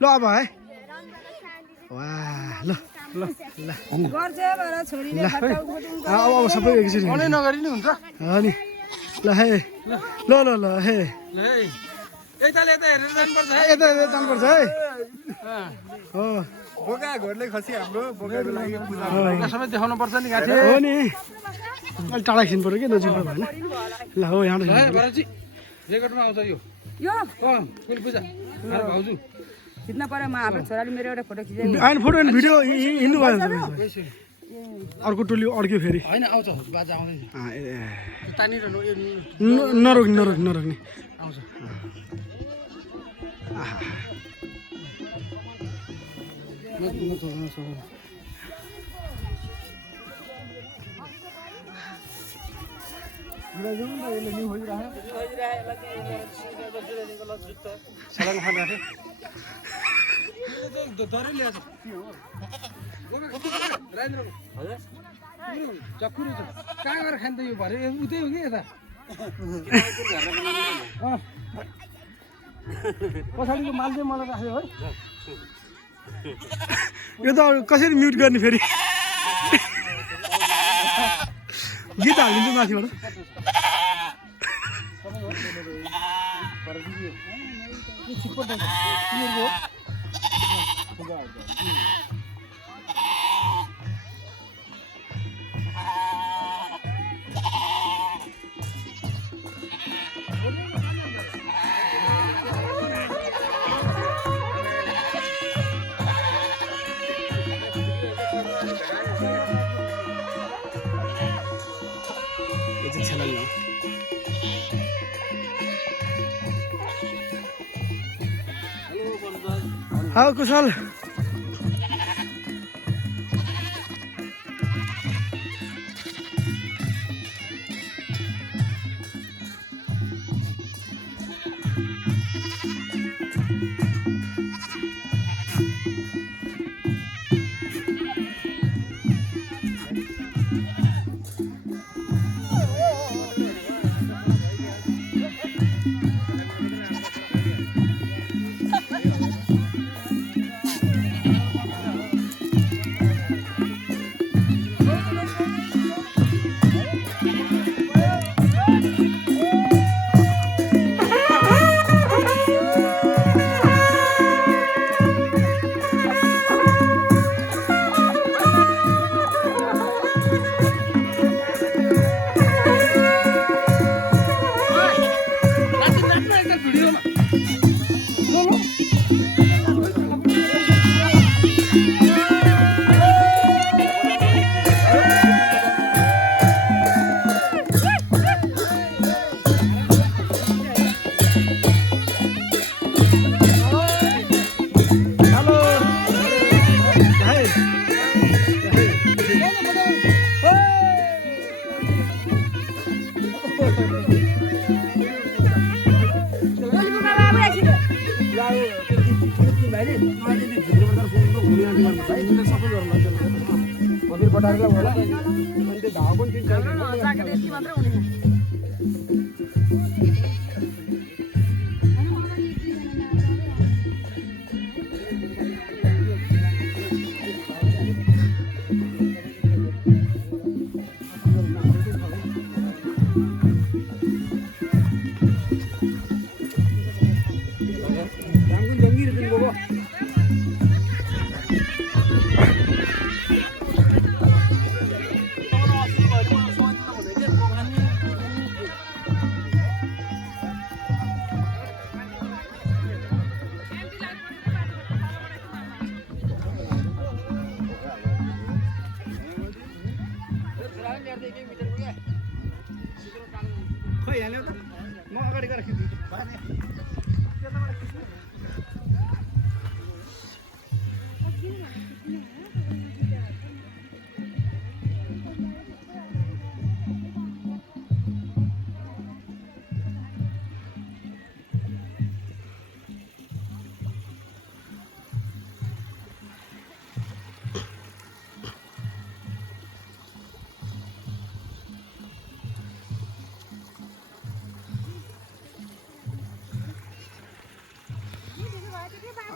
ल अब है वाह ल ल ल अब सबै एकचोटि नगरी नि हुन्छ हो नि ल हे ल ल ल हे यताले यता हेरेर जानुपर्छ है यता जानुपर्छ है हो बोका घोडले खसी हाम्रो बोकाको लागि पूजा सबै देखाउनु पर्छ नि गाठी हो नि अलि टाढा खिच्नु पर्यो कि नजिकमा भएन ल हो यहाँ भरतजी रेकर्डमा आउँछ यो कुल पूजा मेरो भाउजू खिच्न पर्यो म हाम्रो छोराले मेरो एउटा फोटो खिचेँ होइन फोटो अनि भिडियो हिँड्नु भयो अर्को टोली अड्क्यो फेरि होइन आउँछ बाजा आउँदैन तानिरहनु नरोक्ने नरोक्ने नरोक्ने आउँछ चक्कुरो छ कहाँ गएर खान्छ यो भरे उतै हो कि यता पछाडिको माल चाहिँ मलाई राख्यो है यो त कसरी म्युट गर्ने फेरि गीत हालिदिन्छु माथिबाट हाँ कुशल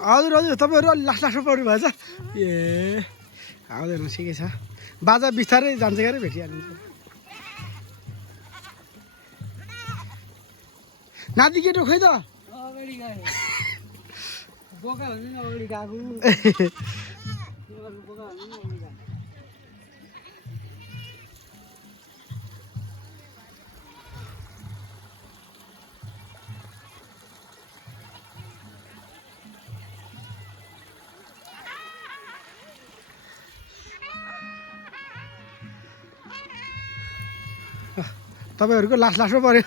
हजुर हजुर तपाईँहरू अलि लास्टमा पढ्नु भएछ ए हजुर ठिकै छ बाजा बिस्तारै जान्छ क्यारे भेटिहाल्नु नाति केटो खोइ त तपाईँहरूको लास्टमा पऱ्यो